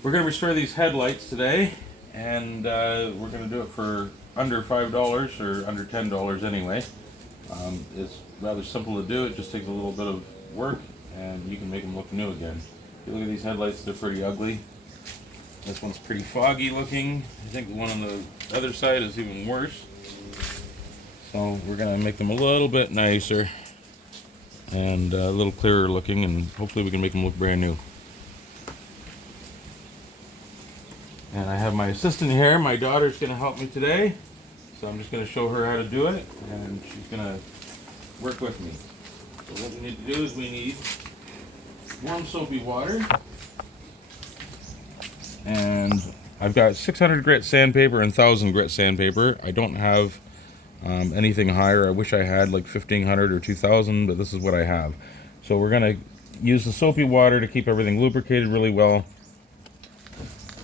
We're going to restore these headlights today, and we're going to do it for under $5 or under $10 anyway. It's rather simple to do. It just takes a little bit of work, and you can make them look new again. If you look at these headlights, they're pretty ugly. This one's pretty foggy looking. I think the one on the other side is even worse. So we're going to make them a little bit nicer and a little clearer looking, and hopefully we can make them look brand new. And I have my assistant here. My daughter's going to help me today. So I'm just going to show her how to do it, and she's going to work with me. So what we need to do is we need warm soapy water. And I've got 600 grit sandpaper and 1000 grit sandpaper. I don't have anything higher. I wish I had like 1500 or 2000, but this is what I have. So we're going to use the soapy water to keep everything lubricated really well.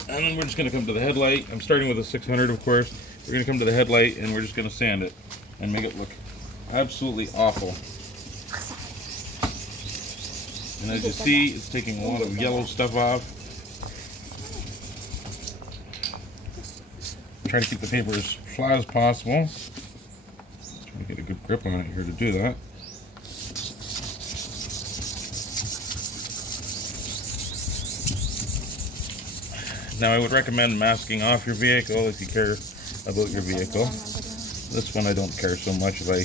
And then we're just going to come to the headlight. I'm starting with a 600, of course. We're going to come to the headlight and we're just going to sand it and make it look absolutely awful. And as you see, it's taking a lot of yellow stuff off. Try to keep the paper as flat as possible. Try to get a good grip on it here to do that. Now I would recommend masking off your vehicle if you care about your vehicle. This one I don't care so much. If I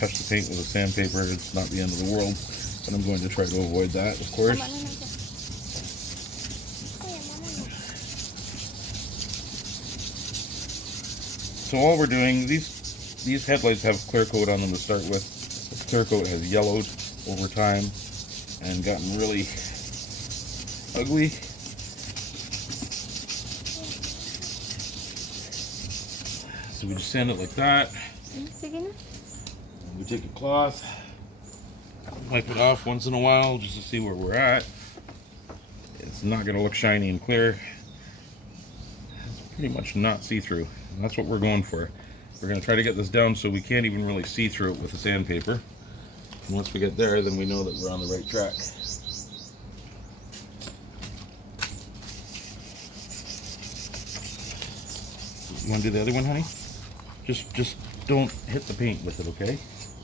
touch the paint with a sandpaper, it's not the end of the world, but I'm going to try to avoid that, of course. So all we're doing, these headlights have clear coat on them to start with. The clear coat has yellowed over time and gotten really ugly. So we just sand it like that. We take a cloth, wipe it off once in a while just to see where we're at. It's not going to look shiny and clear. It's pretty much not see-through. And that's what we're going for. We're going to try to get this down so we can't even really see through it with the sandpaper. And once we get there, then we know that we're on the right track. You want to do the other one, honey? Just don't hit the paint with it, okay?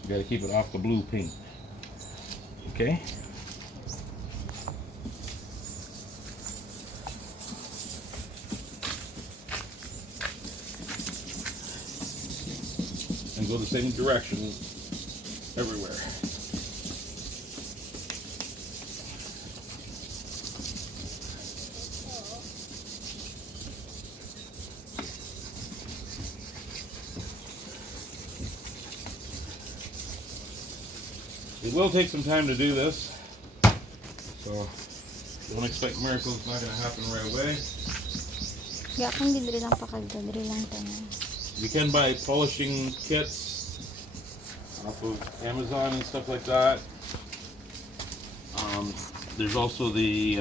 You got to keep it off the blue paint. Okay? And go the same direction everywhere. It will take some time to do this, so don't expect miracles. It's not going to happen right away. You can buy polishing kits off of Amazon and stuff like that. There's also the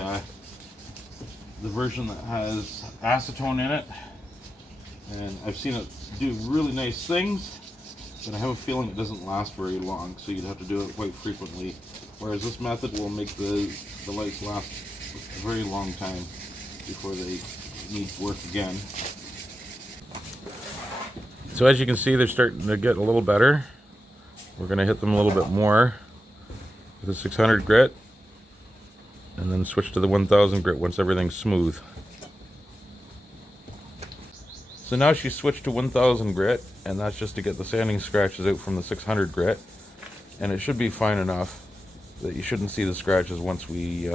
version that has acetone in it, and I've seen it do really nice things. But I have a feeling it doesn't last very long, so you'd have to do it quite frequently. Whereas this method will make the lights last a very long time before they need work again. So as you can see, they're starting to get a little better. We're going to hit them a little bit more with a 600 grit, and then switch to the 1000 grit once everything's smooth. So now she's switched to 1000 grit, and that's just to get the sanding scratches out from the 600 grit. And it should be fine enough that you shouldn't see the scratches once we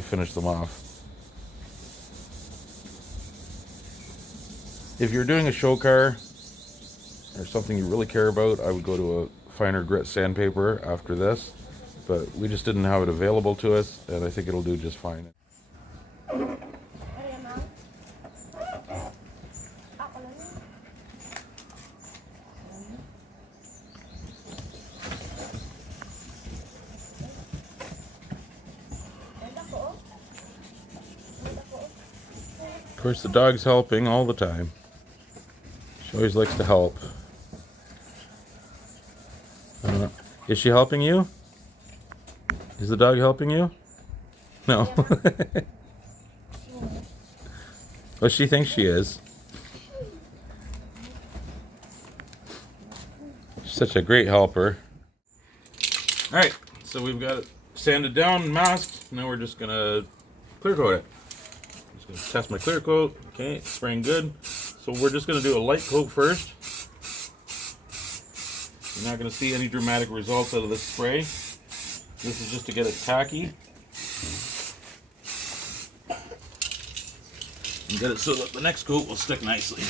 finish them off. If you're doing a show car or something you really care about, I would go to a finer grit sandpaper after this. But we just didn't have it available to us, and I think it'll do just fine. Of course, the dog's helping all the time. She always likes to help. Is she helping you? Is the dog helping you? No. Well, she thinks she is. She's such a great helper. Alright, so we've got it sanded down, masked. Now we're just gonna clear coat it. Just gonna test my clear coat. Okay, spraying good. So we're just gonna do a light coat first. You're not gonna see any dramatic results out of this spray. This is just to get it tacky. And get it so that the next coat will stick nicely.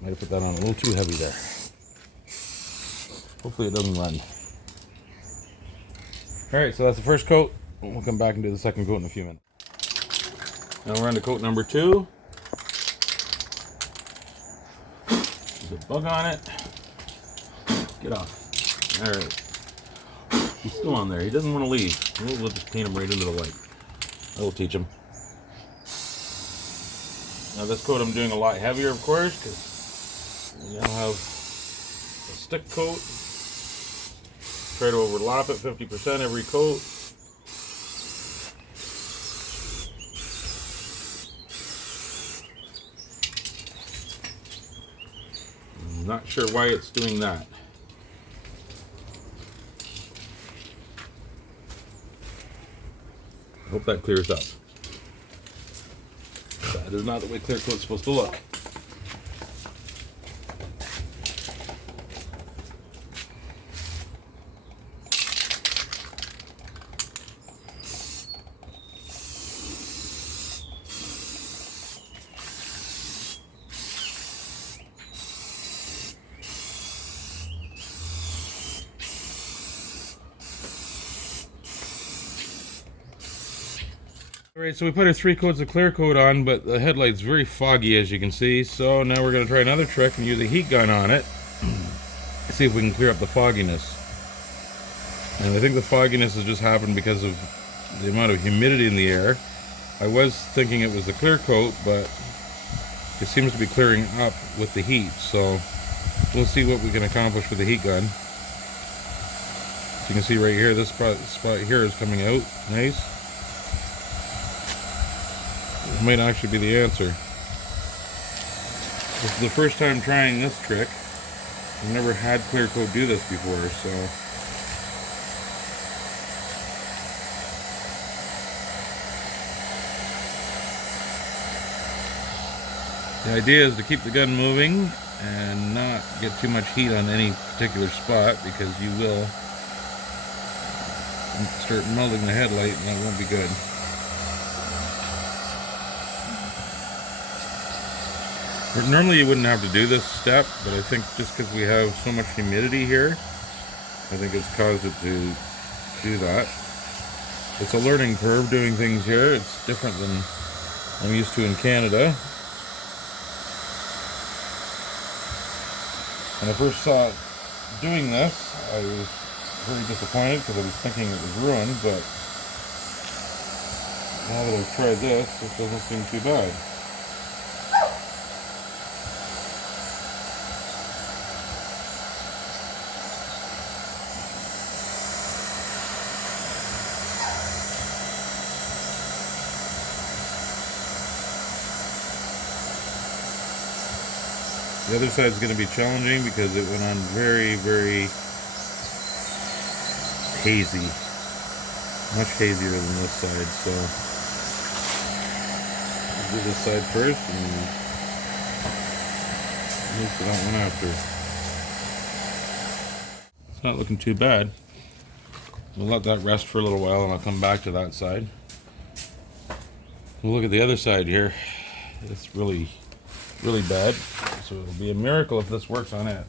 Might have put that on a little too heavy there. Hopefully it doesn't run. Alright, so that's the first coat. We'll come back and do the second coat in a few minutes. Now we're on to coat number 2. There's a bug on it. Get off. Alright. He's still on there. He doesn't want to leave. We'll just paint him right into the light. That'll teach him. Now this coat I'm doing a lot heavier, of course, because we now have a stick coat. Try to overlap it 50% every coat. I'm not sure why it's doing that. I hope that clears up. That is not the way clear coat's supposed to look. Alright, so we put our 3 coats of clear coat on, but the headlight's very foggy, as you can see. So now we're going to try another trick and use a heat gun on it. See if we can clear up the fogginess. And I think the fogginess has just happened because of the amount of humidity in the air. I was thinking it was the clear coat, but it seems to be clearing up with the heat. So we'll see what we can accomplish with the heat gun. As you can see right here, this spot here is coming out nice. It might actually be the answer. This is the first time trying this trick. I've never had clear coat do this before, so the idea is to keep the gun moving and not get too much heat on any particular spot, because you will start melting the headlight and that won't be good. Normally you wouldn't have to do this step, but I think just because we have so much humidity here, I think it's caused it to do that. It's a learning curve doing things here. It's different than I'm used to in Canada. When I first saw it doing this, I was very disappointed because I was thinking it was ruined, but now that I've tried this, it doesn't seem too bad. The other side is going to be challenging because it went on very, very hazy. Much hazier than this side, so let's do this side first and move to that one after. It's not looking too bad. We'll let that rest for a little while and I'll come back to that side. We'll look at the other side here. It's really bad, so it'll be a miracle if this works on it.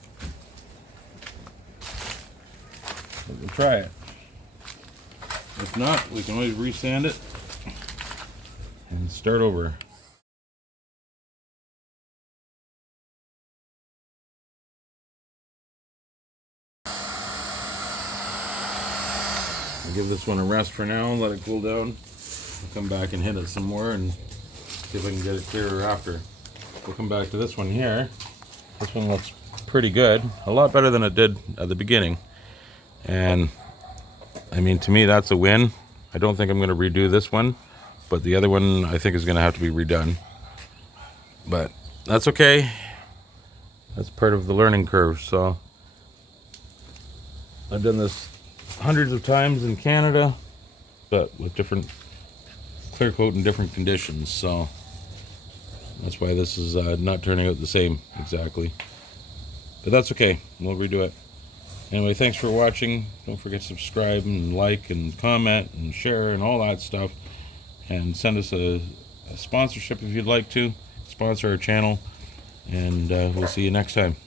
But we'll try it. If not, we can always resand it and start over. I'll give this one a rest for now and let it cool down. I'll come back and hit it some more and see if I can get it clearer after. We'll come back to this one here. This one looks pretty good. A lot better than it did at the beginning. And I mean, to me, that's a win. I don't think I'm going to redo this one, but the other one I think is going to have to be redone. But that's okay. That's part of the learning curve. So I've done this hundreds of times in Canada, but with different clear coat in different conditions. So that's why this is not turning out the same exactly. But that's okay. We'll redo it. Anyway, thanks for watching. Don't forget to subscribe and like and comment and share and all that stuff. And send us a sponsorship if you'd like to. Sponsor our channel. And we'll see you next time.